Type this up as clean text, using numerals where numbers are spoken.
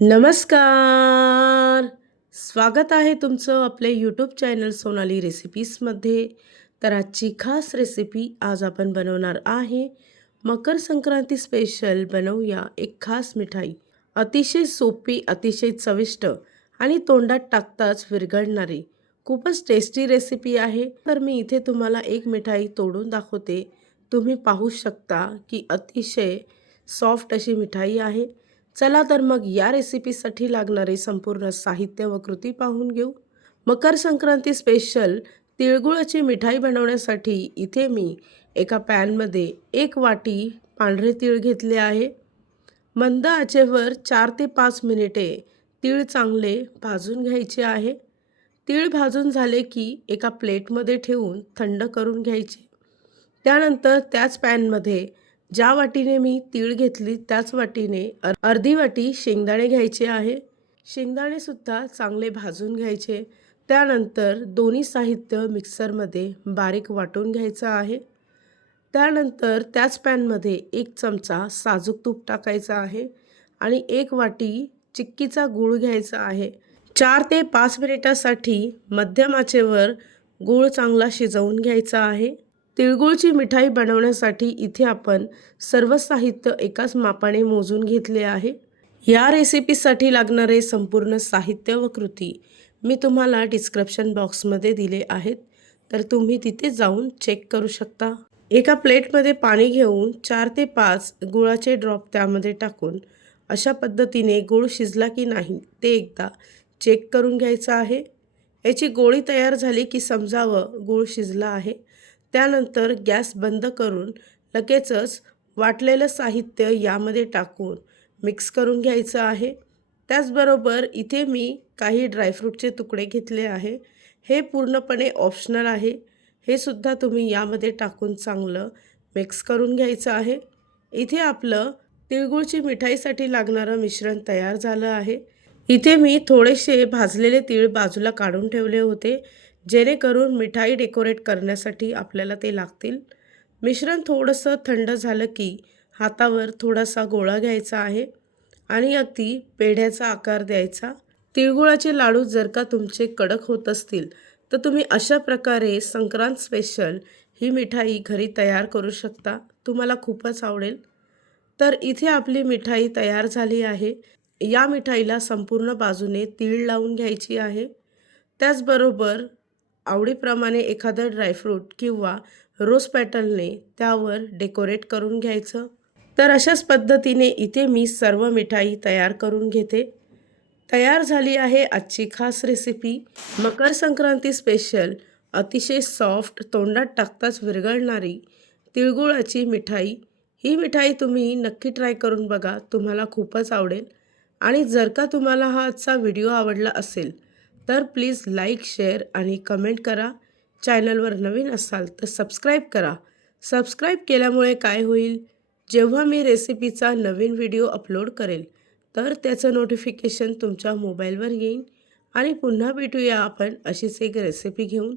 नमस्कार. स्वागत आहे तुमचं आपल्या यूट्यूब चॅनल सोनाली रेसिपीजमध्ये. तर आजची खास रेसिपी आज आपण बनवणार आहे मकर संक्रांती स्पेशल. बनवूया एक खास मिठाई. अतिशय सोपी, अतिशय चविष्ट आणि तोंडात टाकताच विरघळणारी खूपच टेस्टी रेसिपी आहे. तर मी इथे तुम्हाला एक मिठाई तोडून दाखवते. तुम्ही पाहू शकता की अतिशय सॉफ्ट अशी मिठाई आहे. चला तर मग या रेसिपीसाठी लागणारे संपूर्ण साहित्य व कृती पाहून घेऊ. मकर संक्रांती स्पेशल तिळगुळाची मिठाई बनवण्यासाठी इथे मी एका पॅनमध्ये 1 वाटी पांढरे तीळ घेतले आहे. मंद आचेवर 4 ते 5 मिनिटे तीळ चांगले भाजून घ्यायचे आहे. तीळ भाजून झाले की एका प्लेटमध्ये ठेवून थंड करून घ्यायचे. त्यानंतर त्याच पॅनमध्ये ज्या वाटीने मी तीळ घेतली त्याच वाटीने अर्धी वाटी शेंगदाणे घ्यायचे आहे. शेंगदाणेसुद्धा चांगले भाजून घ्यायचे. त्यानंतर दोन्ही साहित्य मिक्सरमध्ये बारीक वाटून घ्यायचं आहे. त्यानंतर त्याच पॅनमध्ये 1 चमचा साजूक तूप टाकायचं आहे आणि 1 वाटी चिक्कीचा गूळ घ्यायचा आहे. 4 ते 5 मिनिटासाठी मध्यम आचेवर गूळ चांगला शिजवून घ्यायचा आहे. तिळगुळची मिठाई बनवण्यासाठी इथे आपण सर्व साहित्य एकाच मापाने मोजून घेतले आहे. या रेसिपीसाठी लागणारे संपूर्ण साहित्य व कृती मी तुम्हाला डिस्क्रिप्शन बॉक्समध्ये दिले आहेत, तर तुम्ही तिथे जाऊन चेक करू शकता. एका प्लेटमध्ये पाणी घेऊन 4 ते 5 गुळाचे ड्रॉप त्यामध्ये टाकून अशा पद्धतीने गूळ शिजला की नाही ते एकदा चेक करून घ्यायचं आहे. याची गोळी तयार झाली की समजावं गूळ शिजला आहे. त्यानंतर गॅस बंद करून लगेचच वाटलेलं साहित्य यामध्ये टाकून मिक्स करून घ्यायचं आहे. त्याचबरोबर इथे मी काही ड्रायफ्रूटचे तुकडे घेतले आहे. हे पूर्णपणे ऑप्शनल आहे. हे सुद्धा तुम्ही यामध्ये टाकून चांगलं मिक्स करून घ्यायचं आहे. इथे आपलं तिळगुळची मिठाईसाठी लागणारं मिश्रण तयार झालं आहे. इथे मी थोडेसे भाजलेले तीळ बाजूला काढून ठेवले होते, जेणेकरून मिठाई डेकोरेट करण्यासाठी आपल्याला ते लागतील. मिश्रण थोडंसं थंड झालं की हातावर थोडासा गोळा घ्यायचा आहे आणि अगदी पेढ्याचा आकार द्यायचा. तिळगुळाचे लाडू जर का तुमचे कडक होत असतील तर तुम्ही अशा प्रकारे संक्रांत स्पेशल ही मिठाई घरी तयार करू शकता. तुम्हाला खूपच आवडेल. तर इथे आपली मिठाई तयार झाली आहे. या मिठाईला संपूर्ण बाजूने तीळ लावून घ्यायची आहे. त्याचबरोबर आवडीप्रमाणे एखादं ड्रायफ्रूट किंवा रोज पॅटलने त्यावर डेकोरेट करून घ्यायचं. तर अशाच पद्धतीने इथे मी सर्व मिठाई तयार करून घेते. तयार झाली आहे आजची खास रेसिपी मकर संक्रांती स्पेशल अतिशय सॉफ्ट, तोंडात टाकताच विरघळणारी तिळगुळाची मिठाई. ही मिठाई तुम्ही नक्की ट्राय करून बघा. तुम्हाला खूपच आवडेल. आणि जर का तुम्हाला हा आजचा व्हिडिओ आवडला असेल तर प्लीज लाईक, शेअर आणि कमेंट करा. चॅनलवर नवीन असाल तर सबस्क्राईब करा. सबस्क्राईब केल्यामुळे काय होईल, जेव्हा मी रेसिपीचा नवीन व्हिडिओ अपलोड करेल तर त्याचं नोटिफिकेशन तुमच्या मोबाईलवर येईल. आणि पुन्हा भेटूया आपण अशीच एक रेसिपी घेऊन.